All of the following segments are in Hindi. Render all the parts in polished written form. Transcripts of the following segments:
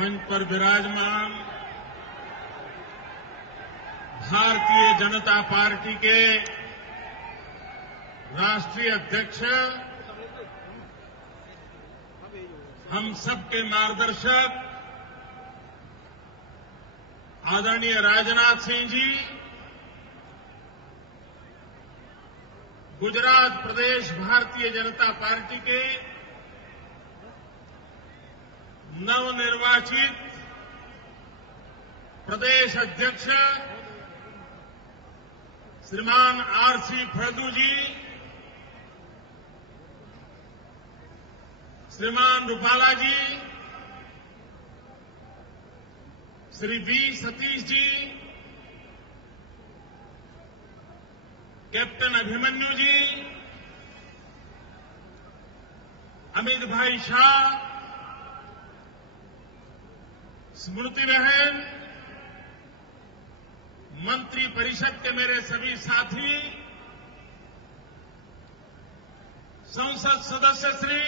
मंच पर विराजमान भारतीय जनता पार्टी के राष्ट्रीय अध्यक्ष, हम सबके मार्गदर्शक आदरणीय राजनाथ सिंह जी, गुजरात प्रदेश भारतीय जनता पार्टी के नवनिर्वाचित प्रदेश अध्यक्ष श्रीमान आरसी फळदू जी, श्रीमान रूपाला जी, श्री वी सतीश जी, कैप्टन अभिमन्यु जी, अमित भाई शाह, स्मृति बहन, मंत्री परिषद के मेरे सभी साथी, संसद सदस्य श्री,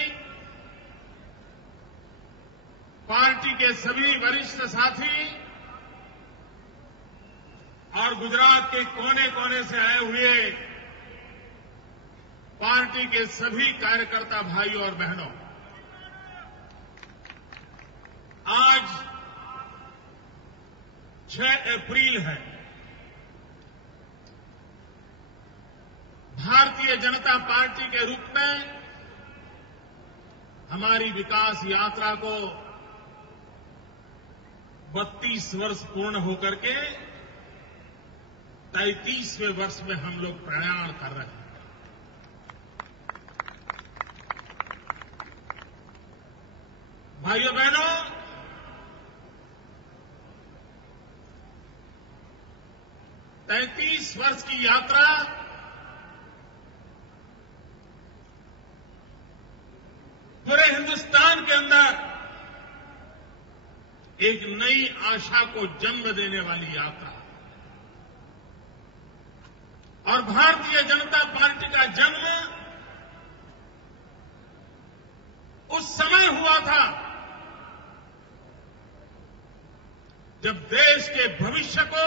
पार्टी के सभी वरिष्ठ साथी और गुजरात के कोने कोने से आए हुए पार्टी के सभी कार्यकर्ता भाइयों और बहनों, आज 6 अप्रैल है। भारतीय जनता पार्टी के रूप में हमारी विकास यात्रा को 32 वर्ष पूर्ण होकर के 33वें वर्ष में हम लोग प्रयाण कर रहे हैं। भाइयों बहनों, तैंतीस वर्ष की यात्रा पूरे हिंदुस्तान के अंदर एक नई आशा को जन्म देने वाली यात्रा, और भारतीय जनता पार्टी का जन्म उस समय हुआ था जब देश के भविष्य को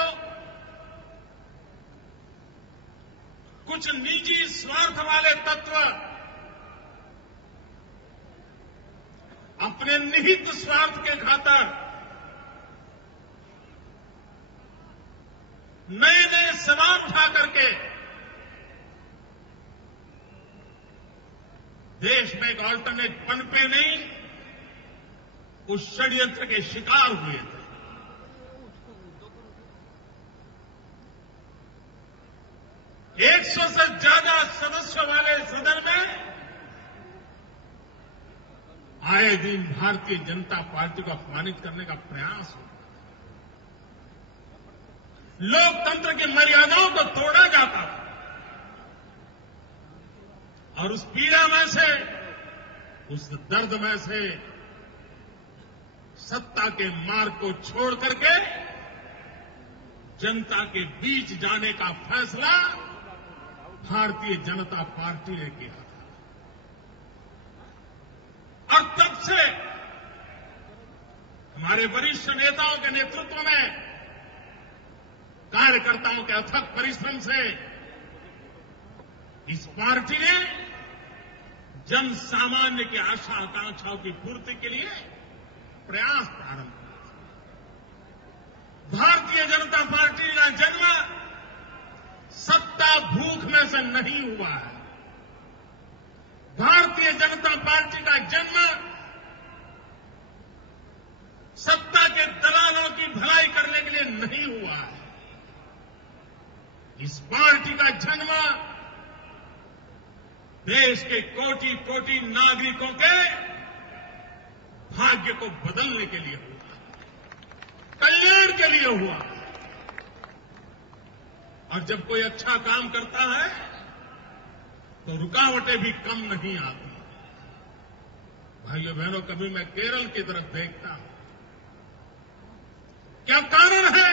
कुछ निजी स्वार्थ वाले तत्व अपने निहित स्वार्थ के खातिर नए नए सवाल उठा करके देश में एक ऑल्टरनेट पनपे नहीं, उस षड्यंत्र के शिकार हुए थे। एक 100 से ज्यादा सदस्यों वाले सदन में आए दिन भारतीय जनता पार्टी को अपमानित करने का प्रयास होता है। लोकतंत्र की मर्यादाओं को तोड़ा जाता था और उस पीड़ा में से, उस दर्द में से सत्ता के मार्ग को छोड़ करके जनता के बीच जाने का फैसला भारतीय जनता पार्टी ने किया था। और तब से हमारे वरिष्ठ नेताओं के नेतृत्व में, कार्यकर्ताओं के अथक परिश्रम से इस पार्टी ने जन सामान्य की आशा आकांक्षाओं की पूर्ति के लिए प्रयास प्रारंभ किया। भारतीय जनता पार्टी का जन्म सत्ता भूख में से नहीं हुआ है। भारतीय जनता पार्टी का जन्म सत्ता के दलालों की भलाई करने के लिए नहीं हुआ है। इस पार्टी का जन्म देश के कोटि कोटि नागरिकों के भाग्य को बदलने के लिए हुआ, कल्याण के लिए हुआ। और जब कोई अच्छा काम करता है तो रुकावटें भी कम नहीं आती। भाइयों बहनों, कभी मैं केरल की तरफ देखता हूं, क्या कारण है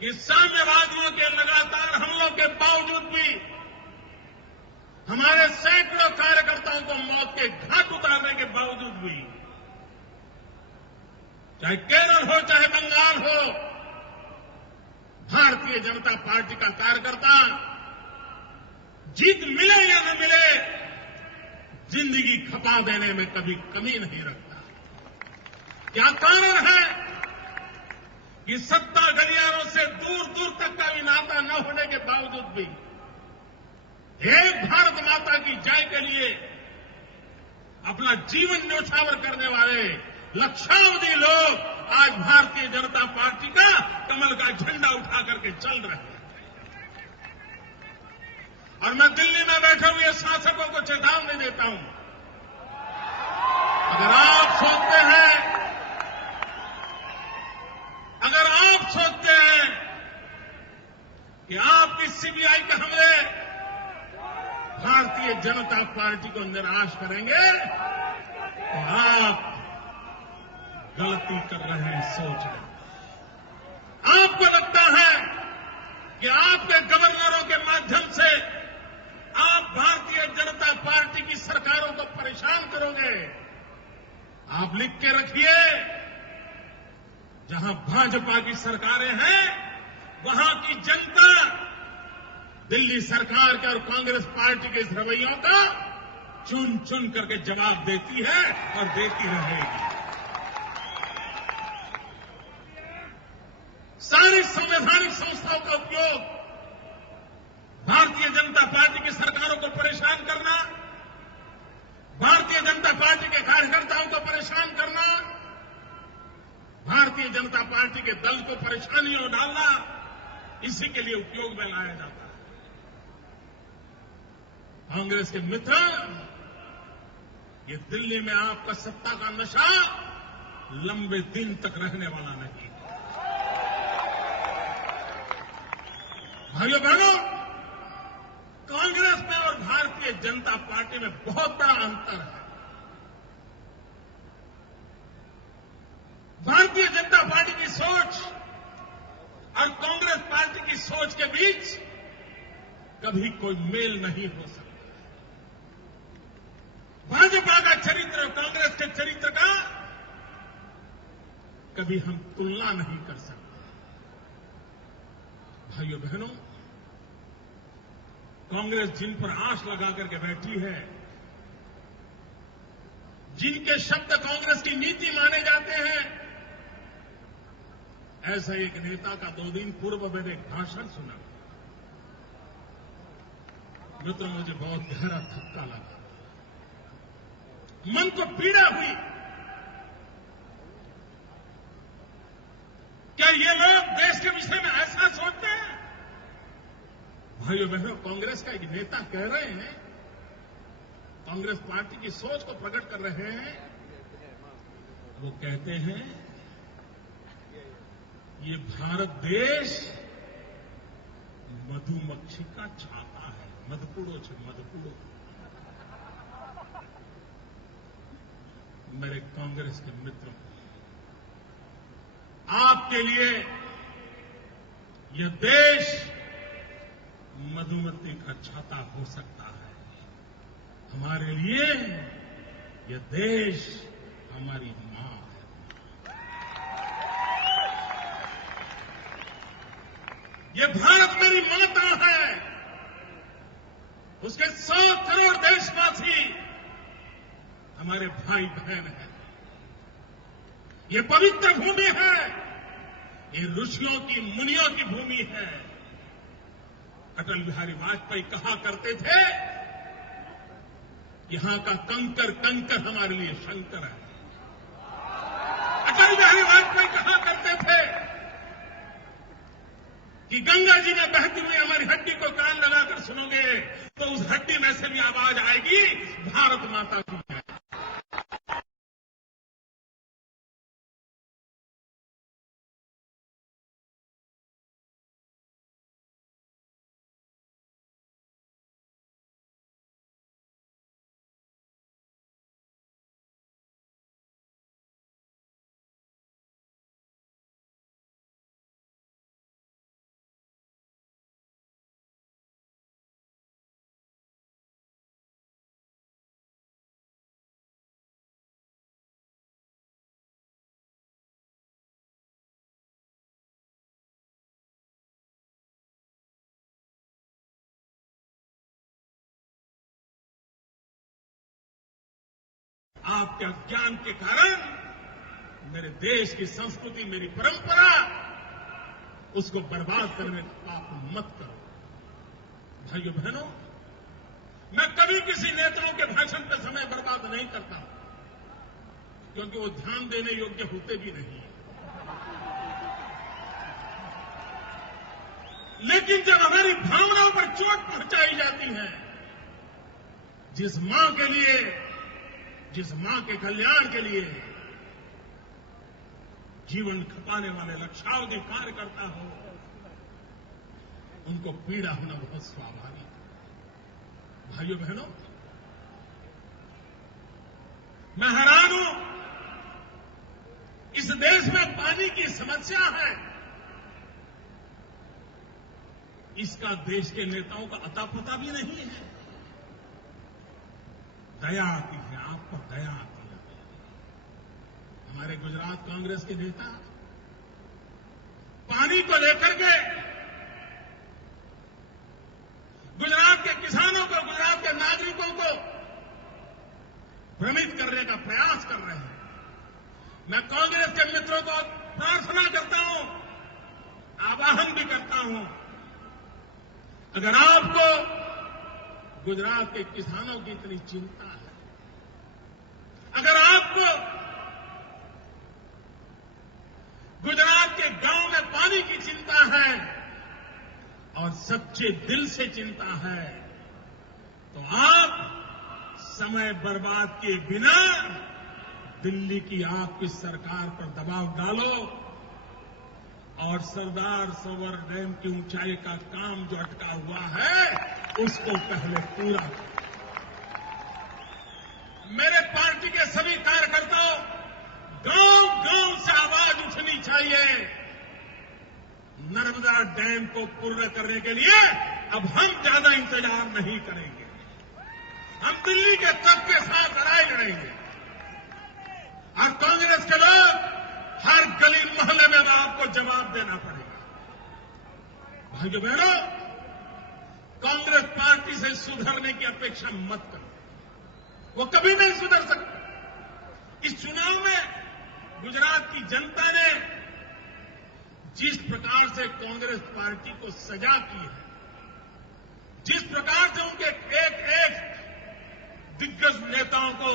कि साम्यवादियों के लगातार हमलों के बावजूद भी हमारे सैकड़ों कार्यकर्ताओं को मौत के घाट उतारने के बावजूद भी चाहे केरल हो चाहे बंगाल हो, भारतीय जनता पार्टी का कार्यकर्ता जीत मिले या न मिले जिंदगी खपा देने में कभी कमी नहीं रखता। क्या कारण है कि सत्ता गलियारों से दूर दूर तक का भी नाता न होने के बावजूद भी एक भारत माता की जय के लिए अपना जीवन न्यौछावर करने वाले लक्षावधि लोग आज भारतीय जनता पार्टी का कमल का झंडा उठा करके चल रहे हैं। और मैं दिल्ली में बैठे हुए शासकों को चेतावनी देता हूं, अगर आप सोचते हैं कि आपकी सीबीआई के हमले भारतीय जनता पार्टी को निराश करेंगे तो आप गलती कर रहे हैं, सोच रहे हैं। आपको लगता है कि आपके गवर्नरों के माध्यम से आप भारतीय जनता पार्टी की सरकारों को परेशान करोगे। आप लिख के रखिए, जहां भाजपा की सरकारें हैं वहां की जनता दिल्ली सरकार के और कांग्रेस पार्टी के इस रवैयों का चुन चुन करके जवाब देती है और देती रहेगी। सारी संवैधानिक संस्थाओं का उपयोग भारतीय जनता पार्टी की सरकारों को परेशान करना, भारतीय जनता पार्टी के कार्यकर्ताओं को परेशान करना, भारतीय जनता पार्टी के दल को परेशानियों में डालना, इसी के लिए उपयोग में लाया जाता है। कांग्रेस के मित्र, ये दिल्ली में आपका सत्ता का नशा लंबे दिन तक रहने वाला नहीं। भाइयों बहनों, कांग्रेस में और भारतीय जनता पार्टी में बहुत बड़ा अंतर है। भारतीय जनता पार्टी की सोच और कांग्रेस पार्टी की सोच के बीच कभी कोई मेल नहीं हो सकता। भाजपा का चरित्र और कांग्रेस के चरित्र का कभी हम तुलना नहीं कर सकते। भाइयों बहनों, कांग्रेस जिन पर आस लगा करके बैठी है, जिनके शब्द कांग्रेस की नीति माने जाते हैं, ऐसा एक नेता का 2 दिन पूर्व मैंने एक भाषण सुना। मित्र, मुझे बहुत गहरा धक्का लगा, मन को पीड़ा हुई। क्या ये लोग देश के विषय में ऐसा सोचते हैं? भाइयों बहनों, कांग्रेस का एक नेता कह रहे हैं, कांग्रेस पार्टी की सोच को प्रकट कर रहे हैं। वो कहते हैं, ये भारत देश मधुमक्खी का छाता है। मधुपुड़ो छे मधुपुड़ो। मेरे कांग्रेस के मित्रों, आपके लिए यह देश मधुमक्खी का छाता हो सकता है, हमारे लिए यह देश हमारी मां है। यह भारत मेरी माता है। उसके 100 करोड़ देशवासी हमारे भाई बहन हैं। ये पवित्र भूमि है, ये ऋषियों की मुनियों की भूमि है। अटल बिहारी वाजपेयी कहा करते थे, यहां का कंकर कंकर हमारे लिए शंकर है। अटल बिहारी वाजपेयी कहा करते थे कि गंगा जी में बहती हुई हमारी हड्डी को कान लगाकर सुनोगे तो उस हड्डी में से भी आवाज आएगी, भारत माता की। आपके अज्ञान के कारण मेरे देश की संस्कृति, मेरी परंपरा, उसको बर्बाद करने का पाप मत करो। भाइयों बहनों, मैं कभी किसी नेताओं के भाषण पर समय बर्बाद नहीं करता, क्योंकि वो ध्यान देने योग्य होते भी नहीं। लेकिन जब हमारी भावनाओं पर चोट पहुंचाई जाती है, जिस मां के लिए, जिस मां के कल्याण के लिए जीवन खपाने वाले लक्षावधि कार्यकर्ता हो, उनको पीड़ा होना बहुत स्वाभाविक है। भाइयों बहनों, मैं हैरान हूं, इस देश में पानी की समस्या है, इसका देश के नेताओं का अता पता भी नहीं है। दया आती है, आप पर दया आती है। हमारे गुजरात कांग्रेस के नेता पानी को लेकर के गुजरात के किसानों को, गुजरात के नागरिकों को भ्रमित करने का प्रयास कर रहे हैं। मैं कांग्रेस के मित्रों को प्रार्थना करता हूं, आह्वान भी करता हूं, अगर आपको गुजरात के किसानों की इतनी चिंता है, अगर आपको गुजरात के गांव में पानी की चिंता है और सच्चे दिल से चिंता है, तो आप समय बर्बाद किए बिना दिल्ली की आपकी सरकार पर दबाव डालो और सरदार सरोवर डैम की ऊंचाई का काम जो अटका हुआ है, उसको पहले पूरा करो। मेरे पार्टी के सभी कार्यकर्ताओं, गांव-गांव से आवाज उठनी चाहिए। नर्मदा डैम को पूर्ण करने के लिए अब हम ज्यादा इंतजार नहीं करेंगे। हम दिल्ली के तट के साथ लड़ाई लड़ेंगे और कांग्रेस के लोग हर गली मोहल्ले में आपको जवाब देना पड़ेगा। भाइयों बहनों, कांग्रेस पार्टी से सुधरने की अपेक्षा मत करो, वो कभी नहीं सुधर सकती। इस चुनाव में गुजरात की जनता ने जिस प्रकार से कांग्रेस पार्टी को सजा की है, जिस प्रकार से उनके एक-एक दिग्गज नेताओं को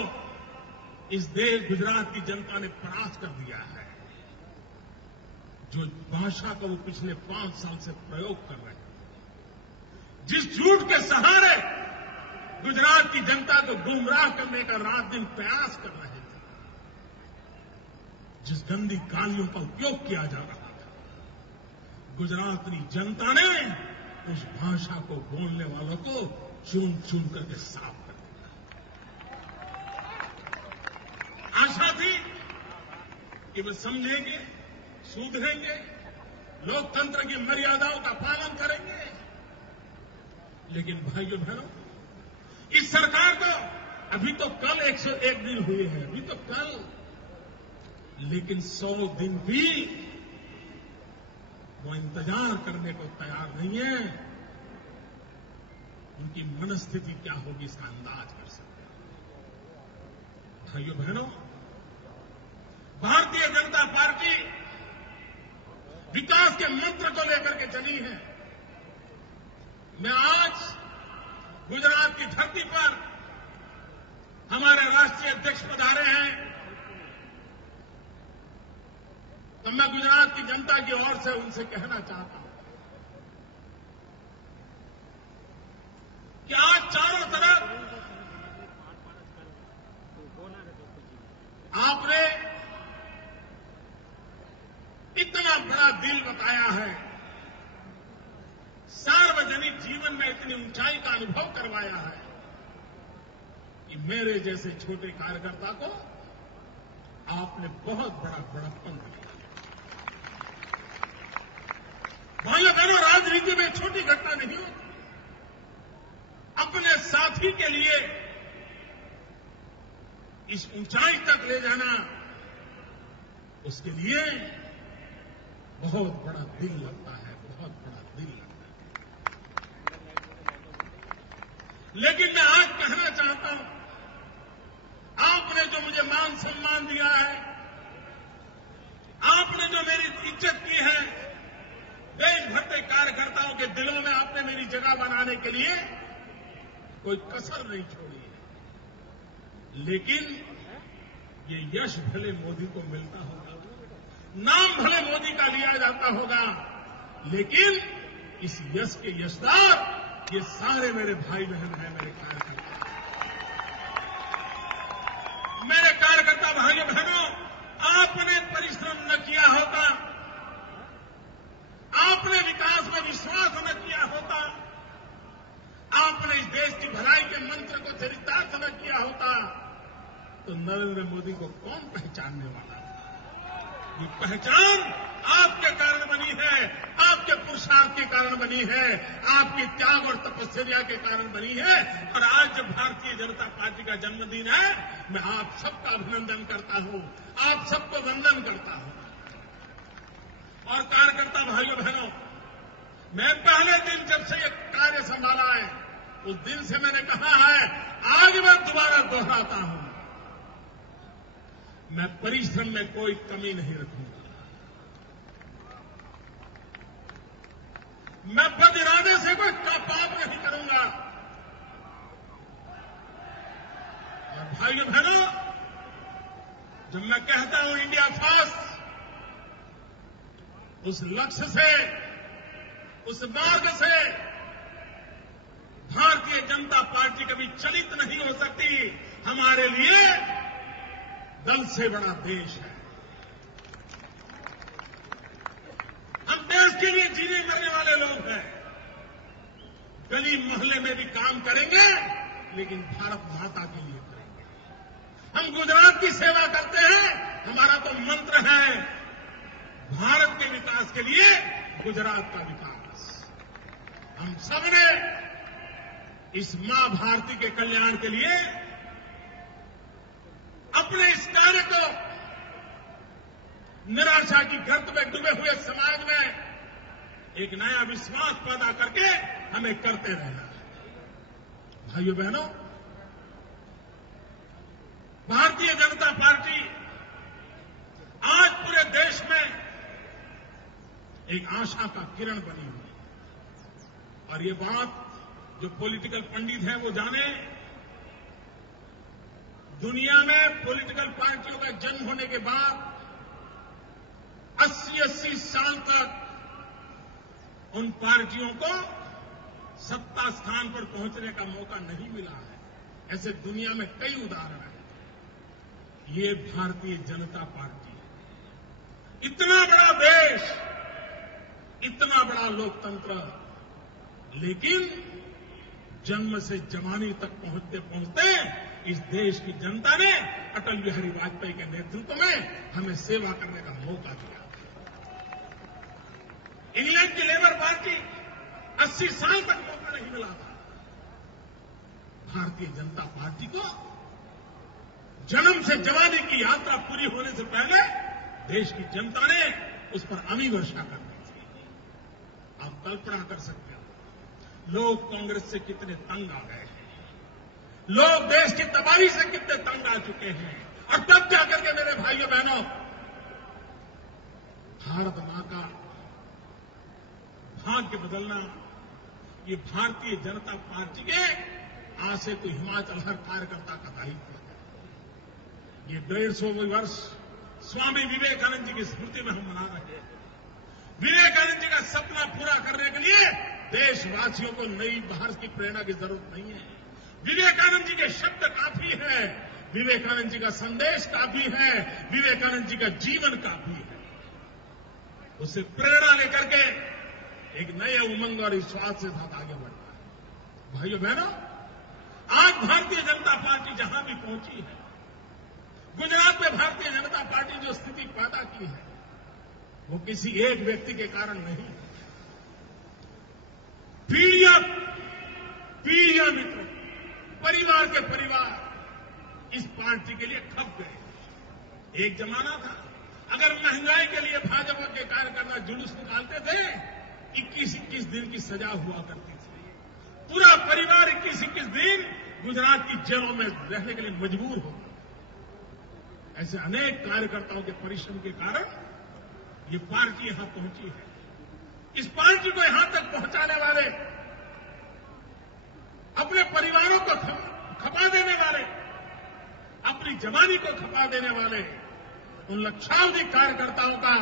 इस देश गुजरात की जनता ने परास्त कर दिया है, जो भाषा को वो पिछले 5 साल से प्रयोग कर रहे हैं, जिस झूठ के सहारे गुजरात की जनता को गुमराह करने का रात दिन प्रयास कर रहे थे, जिस गंदी गालियों का उपयोग किया जा रहा था, गुजरात की जनता ने उस भाषा को बोलने वालों को चुन चुन करके साफ कर दिया। आशा थी कि वे समझेंगे, सुधरेंगे, लोकतंत्र की मर्यादाओं का पालन करेंगे। लेकिन भाइयों बहनों, इस सरकार को अभी तो कल 101 दिन हुए हैं, अभी तो कल, लेकिन 100 दिन भी वो इंतजार करने को तैयार नहीं है। उनकी मनस्थिति क्या होगी इसका अंदाज कर सकते हैं। भाइयों बहनों, भारतीय जनता पार्टी विकास के मंत्र को लेकर के चली है। मैं आज गुजरात की धरती पर हमारे राष्ट्रीय अध्यक्ष पधारे हैं, तो मैं गुजरात की जनता की ओर से उनसे कहना चाहता हूं कि आज चारों तरफ आपने इतना बड़ा दिल बताया है, सार्वजनिक जीवन में इतनी ऊंचाई का अनुभव करवाया है कि मेरे जैसे छोटे कार्यकर्ता को आपने बहुत बड़ा बड़प्पन दिया। भाइयों बहनों, राजनीति में छोटी घटना नहीं होती। अपने साथी के लिए इस ऊंचाई तक ले जाना, उसके लिए बहुत बड़ा दिल लगता है, बहुत बड़ा दिल लगता है। लेकिन मैं आज कहना चाहता हूं, आपने जो मुझे मुझे मान सम्मान दिया है, आपने जो मेरी इज्जत की है, देश भर के कार्यकर्ताओं के दिलों में आपने मेरी जगह बनाने के लिए कोई कसर नहीं छोड़ी है। लेकिन ये यश भले मोदी को मिलता होगा, नाम भले मोदी का लिया जाता होगा, लेकिन इस यश के यशदार ये सारे मेरे भाई बहन हैं, मेरे कार्यकर्ता भाइयों बहनों। आपने परिश्रम न किया होता, आपने विकास में विश्वास न किया होता, आपने इस देश की भलाई के मंत्र को चरितार्थ न किया होता, तो नरेंद्र मोदी को कौन पहचानने वाला था? ये पहचान आपके कारण बनी है, आपके पुरुषार्थ के कारण बनी है, आपके त्याग और तपस्या के कारण बनी है। और आज जब भारतीय जनता पार्टी का जन्मदिन है, मैं आप सबका अभिनंदन करता हूं, आप सबको वंदन करता हूं। और कार्यकर्ता भाइयों बहनों, मैं पहले दिन जब से ये कार्य संभाला है, उस दिन से मैंने कहा है, आज मैं दोबारा दोहराता हूं, मैं परिश्रम में कोई कमी नहीं रखूंगा, मैं बद इरादे से कोई पाप नहीं करूंगा। और भाइयों बहनों, जब मैं कहता हूं इंडिया फर्स्ट, उस लक्ष्य से, उस मार्ग से भारतीय जनता पार्टी कभी चलित नहीं हो सकती। हमारे लिए दल से बड़ा देश है। हम देश के लिए जीने मरने वाले लोग हैं। गली मोहल्ले में भी काम करेंगे, लेकिन भारत माता के लिए करेंगे। हम गुजरात की सेवा करते हैं, हमारा तो मंत्र है भारत के विकास के लिए गुजरात का विकास। हम सबने इस मां भारती के कल्याण के लिए अपने इस कार्य को निराशा की गर्त में डूबे हुए समाज में एक नया विश्वास पैदा करके हमें करते रहना है। भाइयों बहनों, भारतीय जनता पार्टी आज पूरे देश में एक आशा का किरण बनी हुई है। और ये बात जो पॉलिटिकल पंडित हैं वो जाने, दुनिया में पॉलिटिकल पार्टियों का जन्म होने के बाद 80-80 साल तक उन पार्टियों को सत्ता स्थान पर पहुंचने का मौका नहीं मिला है। ऐसे दुनिया में कई उदाहरण हैं। ये भारतीय जनता पार्टी है। इतना बड़ा देश, इतना बड़ा लोकतंत्र, लेकिन जन्म से जवानी तक पहुंचते पहुंचते इस देश की जनता ने अटल बिहारी वाजपेयी के नेतृत्व में हमें सेवा करने का मौका दिया। इंग्लैंड की लेबर पार्टी 80 साल तक मौका नहीं मिला था। भारतीय जनता पार्टी को जन्म से जवानी की यात्रा पूरी होने से पहले देश की जनता ने उस पर अमी वर्षा कर दी थी। आप कल्पना कर सकते हो लोग कांग्रेस से कितने तंग आ गए हैं, लोग देश की तबाही से कितने तंग आ चुके हैं। और तब जाकर के मेरे भाइयों बहनों, भारत मां का भाग्य बदलना ये भारतीय जनता पार्टी के आज से तो हिमाचल हर कार्यकर्ता का दायित्व है। ये 150 वर्ष स्वामी विवेकानंद जी की स्मृति में हम मना रहे हैं। विवेकानंद जी का सपना पूरा करने के लिए देशवासियों को नई भारत की प्रेरणा की जरूरत नहीं है। विवेकानंद जी के शब्द काफी है, विवेकानंद जी का संदेश काफी है, विवेकानंद जी का जीवन काफी है। उससे प्रेरणा लेकर के एक नए उमंग और विश्वास के साथ आगे बढ़ता है। भाइयों बहनों, आज भारतीय जनता पार्टी जहां भी पहुंची है, गुजरात में भारतीय जनता पार्टी जो स्थिति पैदा की है, वो किसी एक व्यक्ति के कारण नहीं। पीढ़ियां मित्र, परिवार के परिवार इस पार्टी के लिए खप गए। एक जमाना था, अगर महंगाई के लिए भाजपा के कार्यकर्ता जुलूस निकालते थे, 21-21 दिन की सजा हुआ करती थी। पूरा परिवार 21-21 दिन गुजरात की जेलों में रहने के लिए मजबूर हो गया। ऐसे अनेक कार्यकर्ताओं के परिश्रम के कारण ये पार्टी यहां पहुंची है। इस पार्टी को यहां तक पहुंचाने वाले, अपने परिवारों को खपा देने वाले, अपनी जवानी को खपा देने वाले उन लक्षाधिक कार्यकर्ताओं का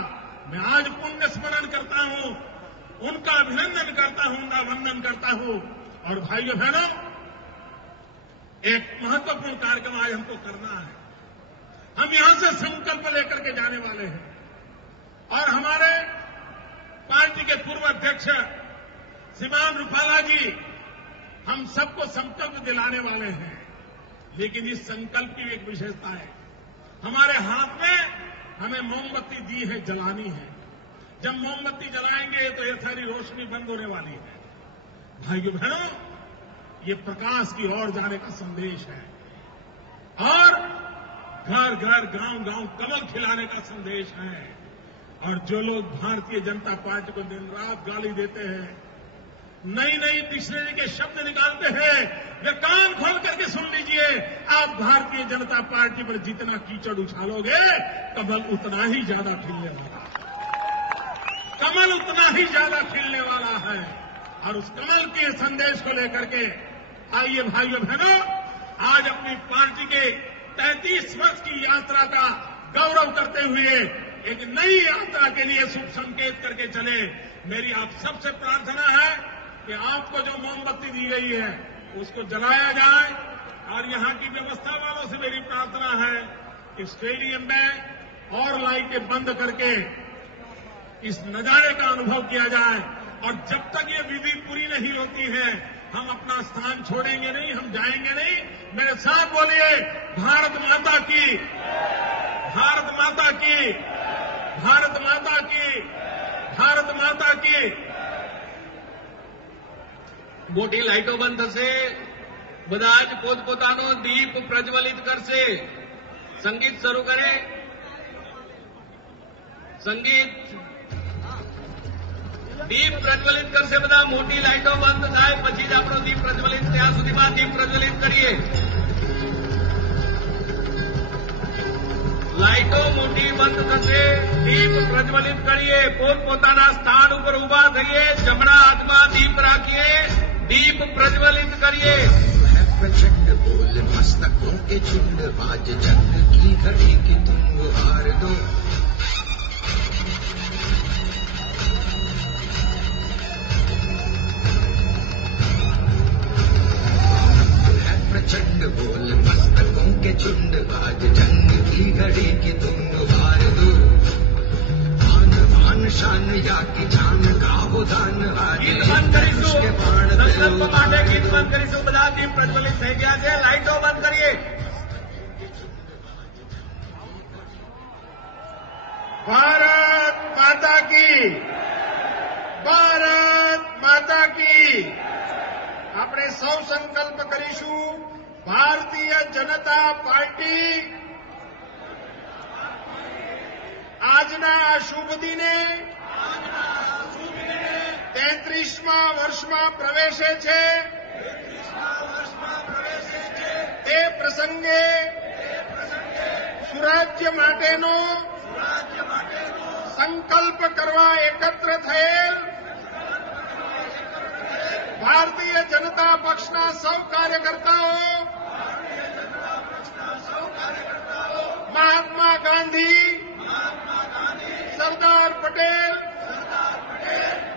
मैं आज पुण्य स्मरण करता हूं, उनका अभिनंदन करता हूं, उनका वंदन करता हूं। और भाइयों बहनों, एक महत्वपूर्ण कार्यक्रम आज हमको करना है। हम यहां से संकल्प लेकर के जाने वाले हैं और हमारे पार्टी के पूर्व अध्यक्ष श्रीमान रूपाला जी हम सबको संकल्प दिलाने वाले हैं। लेकिन इस संकल्प की एक विशेषता है, हमारे हाथ में हमें मोमबत्ती दी है, जलानी है। जब मोमबत्ती जलाएंगे तो ये सारी रोशनी बंद होने वाली है। भाइयों बहनों, ये प्रकाश की ओर जाने का संदेश है और घर घर गांव गांव कमल खिलाने का संदेश है। और जो लोग भारतीय जनता पार्टी को दिन रात गाली देते हैं, नई नई डिक्शनरी के शब्द निकालते हैं, वे कान खोल करके सुन लीजिए। आप भारतीय जनता पार्टी पर जितना कीचड़ उछालोगे, कमल उतना ही ज्यादा खिलने वाला है। कमल उतना ही ज्यादा खिलने वाला है। और उस कमल के संदेश को लेकर के आइए भाइयों बहनों, आज अपनी पार्टी के 33 वर्ष की यात्रा का गौरव करते हुए एक नई यात्रा के लिए शुभ संकेत करके चले। मेरी आप सबसे प्रार्थना है कि आपको जो मोमबत्ती दी गई है उसको जलाया जाए। और यहां की व्यवस्था वालों से मेरी प्रार्थना है कि स्टेडियम में और लाइटें बंद करके इस नजारे का अनुभव किया जाए। और जब तक ये विधि पूरी नहीं होती है, हम अपना स्थान छोड़ेंगे नहीं, हम जाएंगे नहीं। मेरे साथ बोलिए, भारत माता की, भारत माता की, भारत माता की, भारत माता की। मोटी लाइटों बंद થશે, બધા જ પોતપોતાનો દીપ પ્રજ્વલિત કરશે। સંગીત શરૂ કરે, સંગીત દીપ પ્રજ્વલિત કરશે। બધા મોટી લાઇટો બંધ થાય પછી જ આપણો દીપ પ્રજ્વલિત, ત્યાં સુધીમાં દીપ પ્રજ્વલિત કરીએ। લાઇટો મોટી બંધ થશે, દીપ પ્રજ્વલિત કરીએ। પોતપોતાના સ્થાન ઉપર ઉભા થઈએ, જમણા હાથમાં દીપ રાખીએ, दीप प्रज्वलित करिए। प्रचंड बोल मस्तकों के झुंड, आज जंग की घड़ी की तुम हार दो। प्रचंड बोल मस्तकों के झुंड, आज जंग की घड़ी की तुम हार दो। आन बान शान या की जान का वो दान, ગીત બંધ કરીશું, સંકલ્પ માટે ગીત બંધ કરીશું। બધા દીપ પ્રજ્વલિત થઈ ગયા છે, લાઇટો બંધ કરીએ। भारत माता की, भारत माता की। આપણે સૌ સંકલ્પ કરીશું, ભારતીય જનતા પાર્ટી આજના આ શુભ દિને 33મા વર્ષમાં પ્રવેશે છે। તે પ્રસંગે સુરાજ્ય માટેનો સંકલ્પ કરવા એકત્ર થયેલ ભારતીય જનતા પક્ષના સૌ કાર્યકર્તાઓ, મહાત્મા ગાંધી, સરદાર પટેલ,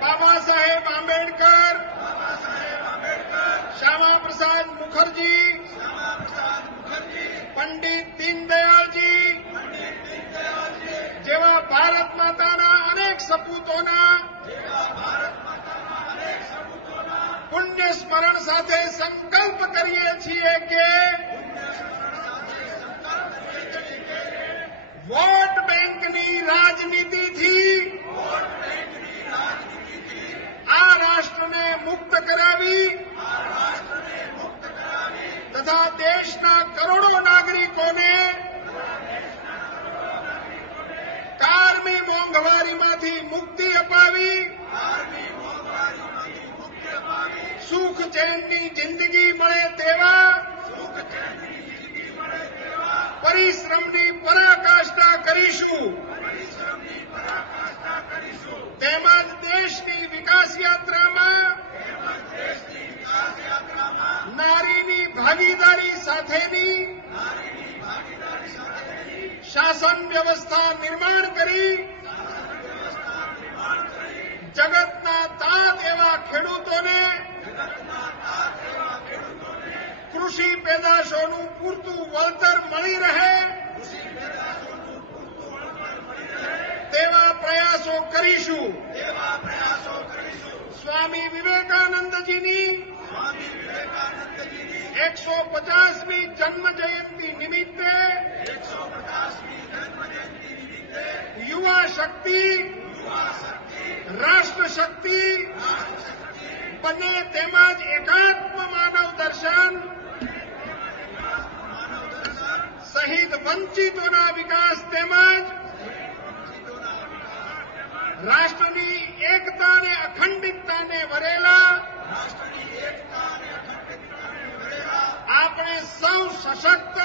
बाबा साहेब आंबेडकर, श्यामा प्रसाद मुखर्जी, पंडित दीनदयाल जी जेवा भारत माताना अनेक सपूतोना पुण्य स्मरण साथे संकल्प करिए छीए के वोट बैंकनी राजनीति थी आ राष्ट्र ने मुक्त करावी तथा देशना करोड़ों नागरिकों ने कारमी मोंघवारी माथी मुक्ति अपावी, सुख चैननी जिंदगी मळे तेवा परिश्रमनी पराकाष्ठा કરીશું તેમજ દેશની વિકાસ યાત્રામાં નારીની ભાગીદારી સાથેની શાસન વ્યવસ્થા નિર્માણ કરી જગતના તાત એવા ખેડૂતોને કૃષિ પેદાશોનું પૂરતું વળતર મળી રહે તેવા પ્રયાસો કરીશું. સ્વામી વિવેકાનંદજીની 150મી જન્મ જયંતિ નિમિત્તે યુવા શક્તિ રાષ્ટ્ર શક્તિ બને તેમજ એકાત્મ માનવ દર્શન સહિત વંચિતોના વિકાસ તેમજ રાષ્ટ્રની એકતા અને અખંડિતતાને વરેલા આપણે સૌ સશક્ત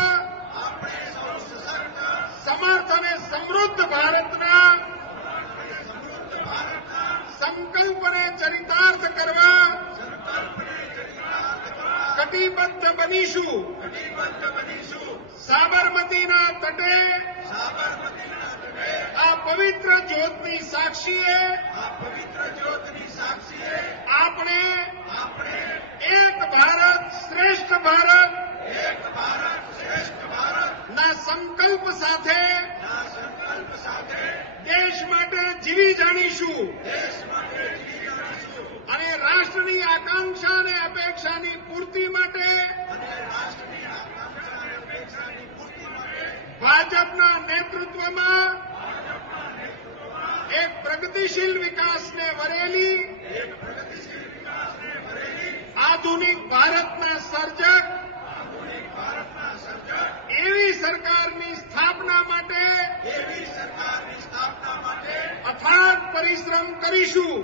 સમર્થ અને સમૃદ્ધ ભારતના સંકલ્પને ચરિતાર્થ કરવા કટિબદ્ધ બનીશું. સાબરમતીના તટે આ પવિત્ર જ્યોતની સાક્ષીએ આપણે એક ભારત શ્રેષ્ઠ ભારત ના સંકલ્પ સાથે દેશ માટે જીવી જાણીશું અને રાષ્ટ્રની આકાંક્ષા અને અપેક્ષાની પૂર્તિ માટે ભાજપના નેતૃત્વમાં એક પ્રગતિશીલ વિકાસને વરેલી આધુનિક ભારતના સર્જક એવી સરકારની સ્થાપના માટે અથાગ પરિશ્રમ કરીશું.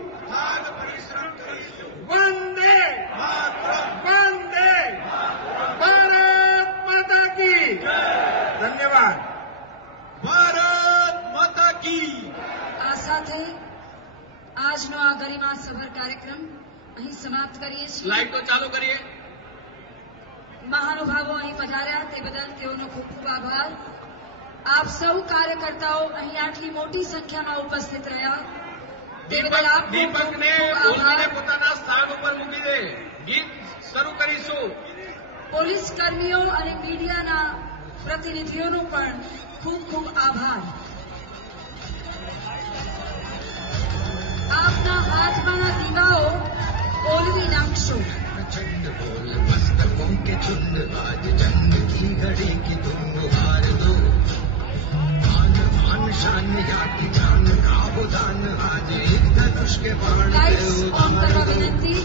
વંદે વંદે ભારત માતા કી. ધન્યવાદ. ભારત માતા કી. આ સાથે આજનો આ ગરિમાસભર કાર્યક્રમ અહીં સમાપ્ત કરીએ છીએ. લાઈટો ચાલુ કરીએ. મહાનુભાવો અહીં પધાર્યા તે બદલ તેઓનો ખૂબ ખૂબ આભાર. આપ સૌ કાર્યકર્તાઓ અહીં આટલી મોટી સંખ્યામાં ઉપસ્થિત રહ્યા તે બદલ આપ દીપકને બોલવીને પોતાના સ્થાન ઉપર મૂકી દે. ગીત શરૂ કરીશું. પોલીસ કર્મીઓ અને મીડિયાના પ્રતિનિધિઓનો પણ ખૂબ ખૂબ આભાર. આપના હાથમાંના દીવાઓ ઓલવી નાખશો. प्रचंड बोल मस्तकों के झुंड आज जंग की घड़ी की तुम उभार दो. मान मान शान या की जान का हो दान आज एक धनुष के बाण पे લાઇટ્સ ઓન उतार કરવા दो. વિનંતી.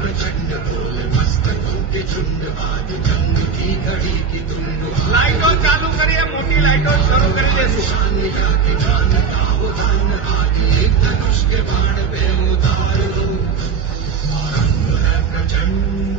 प्रचंड बोल मस्तकों के झुंड आज जंग की घड़ी की तुम उभार લાઈટો ચાલુ કરીએ. મોટી લાઈટો શરૂ કરી દેશું. शान या की जान का हो दान आज एक धनुष के बाण पे उतार दो. रंग है प्रचंड